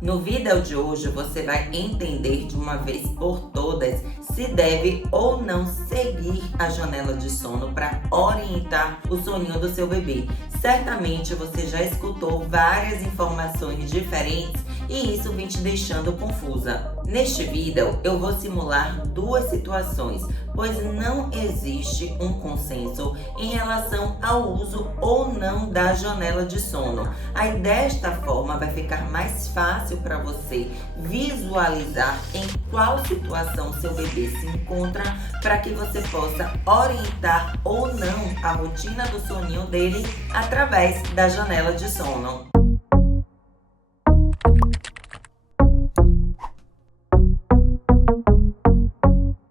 No vídeo de hoje você vai entender de uma vez por todas se deve ou não seguir a janela de sono para orientar o soninho do seu bebê. Certamente você já escutou várias informações diferentes e isso vem te deixando confusa. Neste vídeo eu vou simular duas situações, pois não existe um consenso em relação ao uso ou não da janela de sono. Aí desta forma vai ficar mais fácil para você visualizar em qual situação seu bebê se encontra para que você possa orientar ou não a rotina do soninho dele através da janela de sono.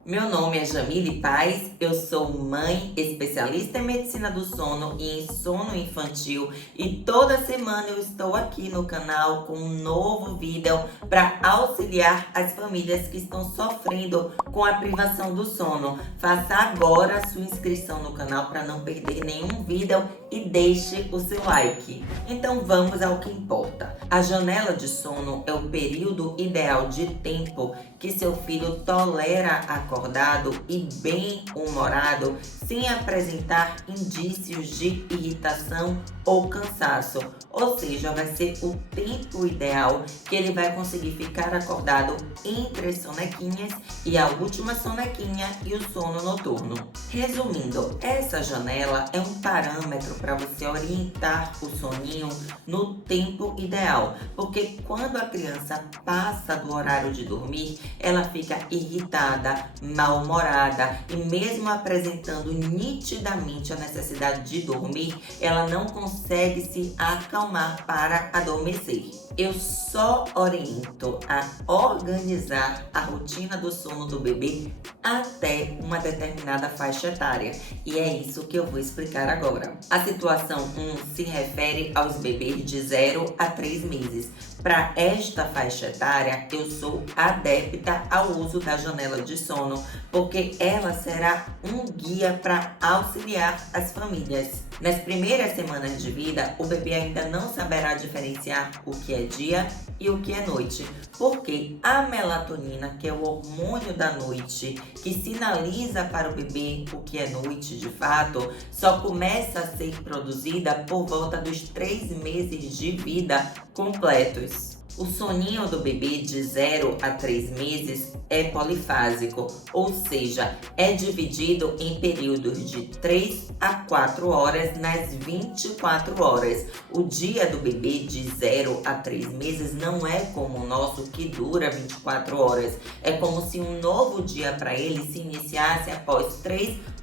Meu nome é Jamile Paz, eu sou mãe, especialista em medicina do sono e em sono infantil e toda semana eu estou aqui no canal com um novo vídeo para auxiliar as famílias que estão sofrendo com a privação do sono. Faça agora a sua inscrição no canal para não perder nenhum vídeo e deixe o seu like. Então vamos ao que importa. A janela de sono é o período ideal de tempo que seu filho tolera acordado e bem-humorado sem apresentar indícios de irritação ou cansaço. Ou seja, vai ser o tempo ideal que ele vai conseguir ficar acordado entre as sonequinhas e a última sonequinha e o sono noturno. Resumindo, essa janela é um parâmetro para você orientar o soninho no tempo ideal, porque quando a criança passa do horário de dormir, ela fica irritada, mal-humorada e mesmo apresentando nitidamente a necessidade de dormir, ela não consegue se acalmar para adormecer. Eu só oriento a organizar a rotina do sono do bebê até uma determinada faixa etária. E é isso que eu vou explicar agora. A situação 1 se refere aos bebês de 0 a 3 meses. Para esta faixa etária, eu sou adepta ao uso da janela de sono, porque ela será um guia para auxiliar as famílias. Nas primeiras semanas de vida, o bebê ainda não saberá diferenciar o que é dia e o que é noite, porque a melatonina, que é o hormônio da noite, que sinaliza para o bebê o que é noite de fato, só começa a ser produzida por volta dos 3 meses de vida completos. O soninho do bebê de 0 a 3 meses é polifásico, ou seja, é dividido em períodos de 3 a 4 horas nas 24 horas. O dia do bebê de 0 a 3 meses não é como o nosso, que dura 24 horas. É como se um novo dia para ele se iniciasse após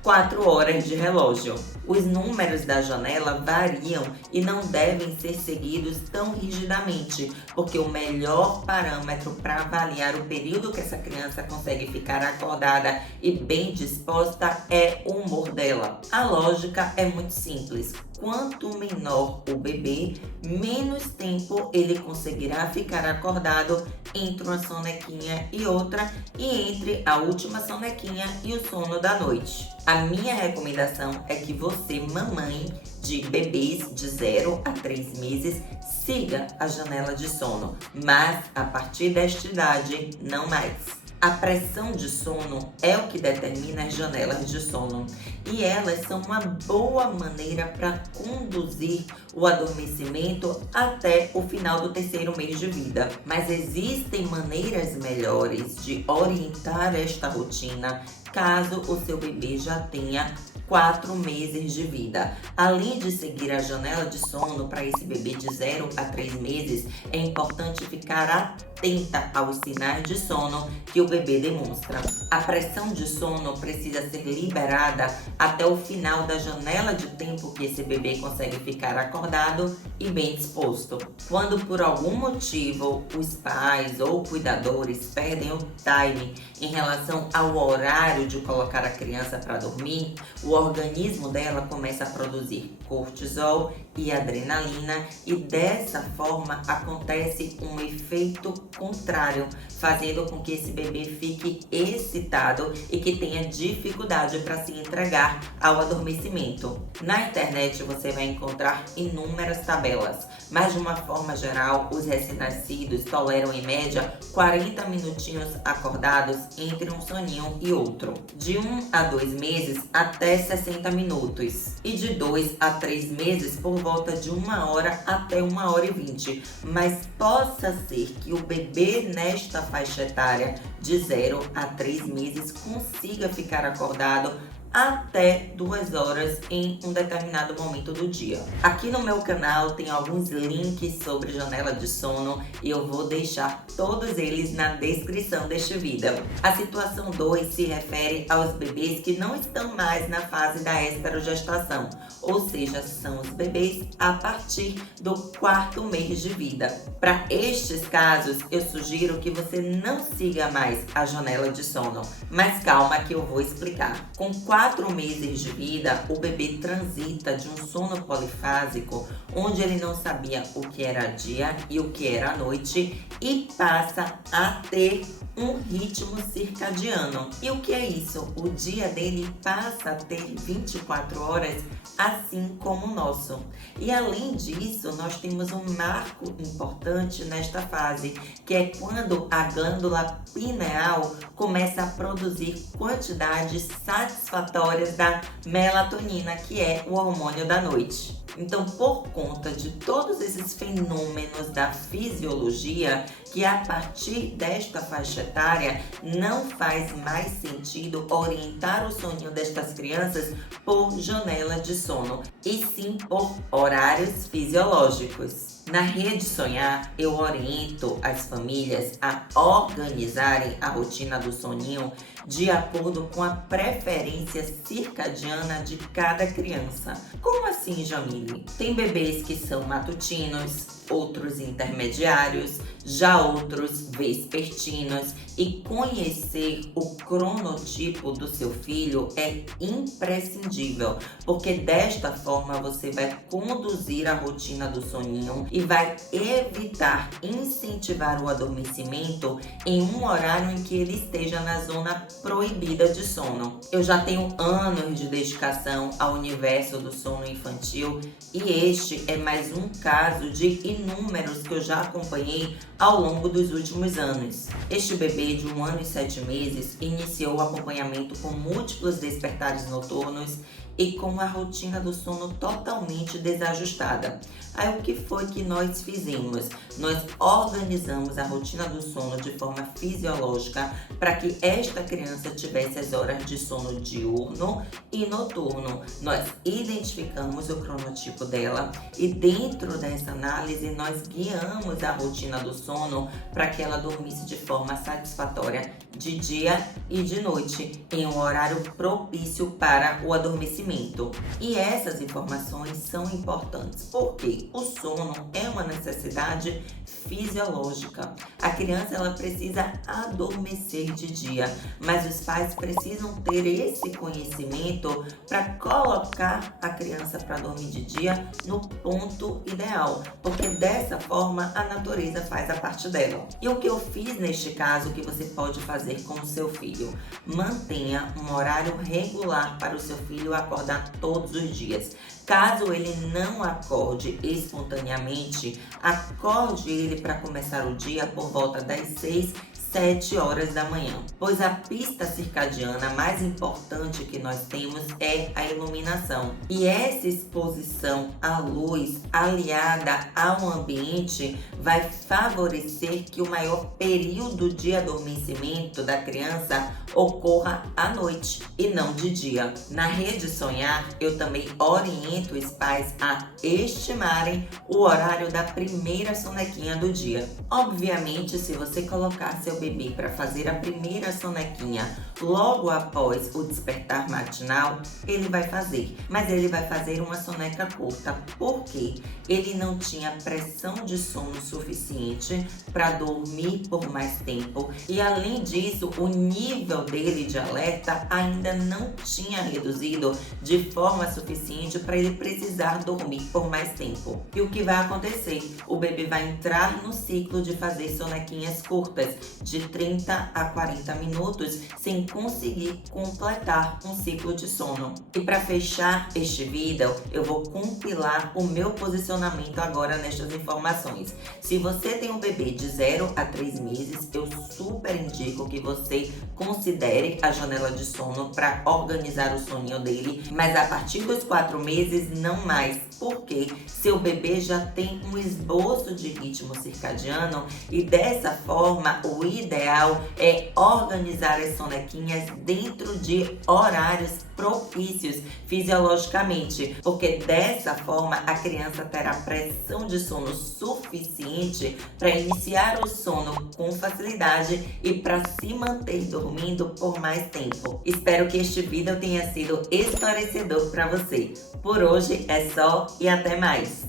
4 horas de relógio. Os números da janela variam e não devem ser seguidos tão rigidamente, porque o melhor parâmetro para avaliar o período que essa criança consegue ficar acordada e bem disposta é o humor dela. A lógica é muito simples. Quanto menor o bebê, menos tempo ele conseguirá ficar acordado entre uma sonequinha e outra e entre a última sonequinha e o sono da noite. A minha recomendação é que você, mamãe de bebês de 0 a 3 meses, siga a janela de sono, mas a partir desta idade, não mais. A pressão de sono é o que determina as janelas de sono e elas são uma boa maneira para conduzir o adormecimento até o final do 3º mês de vida. Mas existem maneiras melhores de orientar esta rotina caso o seu bebê já tenha 4 meses de vida. Além de seguir a janela de sono para esse bebê de 0 a 3 meses, é importante ficar atenta aos sinais de sono que o bebê demonstra. A pressão de sono precisa ser liberada até o final da janela de tempo que esse bebê consegue ficar acordado e bem disposto. Quando por algum motivo os pais ou cuidadores perdem o time em relação ao horário de colocar a criança para dormir, o organismo dela começa a produzir cortisol e adrenalina, e dessa forma acontece um efeito contrário, fazendo com que esse bebê fique excitado e que tenha dificuldade para se entregar ao adormecimento. Na internet você vai encontrar inúmeras tabelas, mas de uma forma geral, os recém-nascidos toleram em média 40 minutinhos acordados entre um soninho e outro, de 1 a 2 meses até 60 minutos, e de 2 a 3 meses por volta de 1 hora até 1 hora e 20. Mas possa ser que o bebê nesta faixa etária de 0 a 3 meses consiga ficar acordado até 2 horas em um determinado momento do dia. Aqui no meu canal tem alguns links sobre janela de sono e eu vou deixar todos eles na descrição deste vídeo. A situação 2 se refere aos bebês que não estão mais na fase da esterogestação, ou seja, são os bebês a partir do 4º mês de vida. Para estes casos, eu sugiro que você não siga mais a janela de sono, mas calma que eu vou explicar. Com 4 meses de vida, o bebê transita de um sono polifásico, onde ele não sabia o que era dia e o que era noite, e passa a ter um ritmo circadiano. E o que é isso? O dia dele passa a ter 24 horas, assim como o nosso. E além disso, nós temos um marco importante nesta fase, que é quando a glândula pineal começa a produzir quantidades satisfatórias da melatonina, que é o hormônio da noite. Então, por conta de todos esses fenômenos da fisiologia, que a partir desta faixa etária não faz mais sentido orientar o soninho destas crianças por janela de sono, e sim por horários fisiológicos. Na Rede Sonhar, eu oriento as famílias a organizarem a rotina do soninho de acordo com a preferência circadiana de cada criança. Como assim, Jamile? Tem bebês que são matutinos, outros intermediários, já outros vespertinos, e conhecer o cronotipo do seu filho é imprescindível, porque desta forma você vai conduzir a rotina do soninho e vai evitar incentivar o adormecimento em um horário em que ele esteja na zona proibida de sono. Eu já tenho anos de dedicação ao universo do sono infantil e este é mais um caso de inúmeros que eu já acompanhei ao longo dos últimos anos. Este bebê de 1 ano e 7 meses iniciou o acompanhamento com múltiplos despertares noturnos e com a rotina do sono totalmente desajustada. Aí o que foi que nós fizemos? Nós organizamos a rotina do sono de forma fisiológica para que esta criança tivesse as horas de sono diurno e noturno. Nós identificamos o cronotipo dela e dentro dessa análise nós guiamos a rotina do sono para que ela dormisse de forma satisfatória de dia e de noite, em um horário propício para o adormecimento. E essas informações são importantes porque o sono é uma necessidade fisiológica. A criança ela precisa adormecer de dia, mas os pais precisam ter esse conhecimento para colocar a criança para dormir de dia no ponto ideal, porque dessa forma a natureza faz a parte dela. E o que eu fiz neste caso que você pode fazer com o seu filho? Mantenha um horário regular para o seu filho acordar todos os dias. Caso ele não acorde espontaneamente, acorde ele para começar o dia por volta das 6, 7 horas da manhã, pois a pista circadiana mais importante que nós temos é a iluminação. E essa exposição à luz aliada ao ambiente vai favorecer que o maior período de adormecimento da criança ocorra à noite e não de dia. Na Rede Sonhar, eu também oriento os pais a estimarem o horário da primeira sonequinha do dia. Obviamente, se você colocar seu bebê para fazer a primeira sonequinha logo após o despertar matinal, ele vai fazer, mas ele vai fazer uma soneca curta, porque ele não tinha pressão de sono suficiente para dormir por mais tempo, e além disso, o nível dele de alerta ainda não tinha reduzido de forma suficiente para ele precisar dormir por mais tempo. E o que vai acontecer? O bebê vai entrar no ciclo de fazer sonequinhas curtas, de 30 a 40 minutos, sem conseguir completar um ciclo de sono. E para fechar este vídeo, eu vou compilar o meu posicionamento agora nestas informações. Se você tem um bebê de 0 a 3 meses, eu super indico que você considere a janela de sono para organizar o soninho dele, mas a partir dos 4 meses não mais, porque seu bebê já tem um esboço de ritmo circadiano e dessa forma o ideal é organizar as sonequinhas dentro de horários propícios fisiologicamente, porque dessa forma a criança terá pressão de sono suficiente para iniciar o sono com facilidade e para se manter dormindo por mais tempo. Espero que este vídeo tenha sido esclarecedor para você. Por hoje é só e até mais!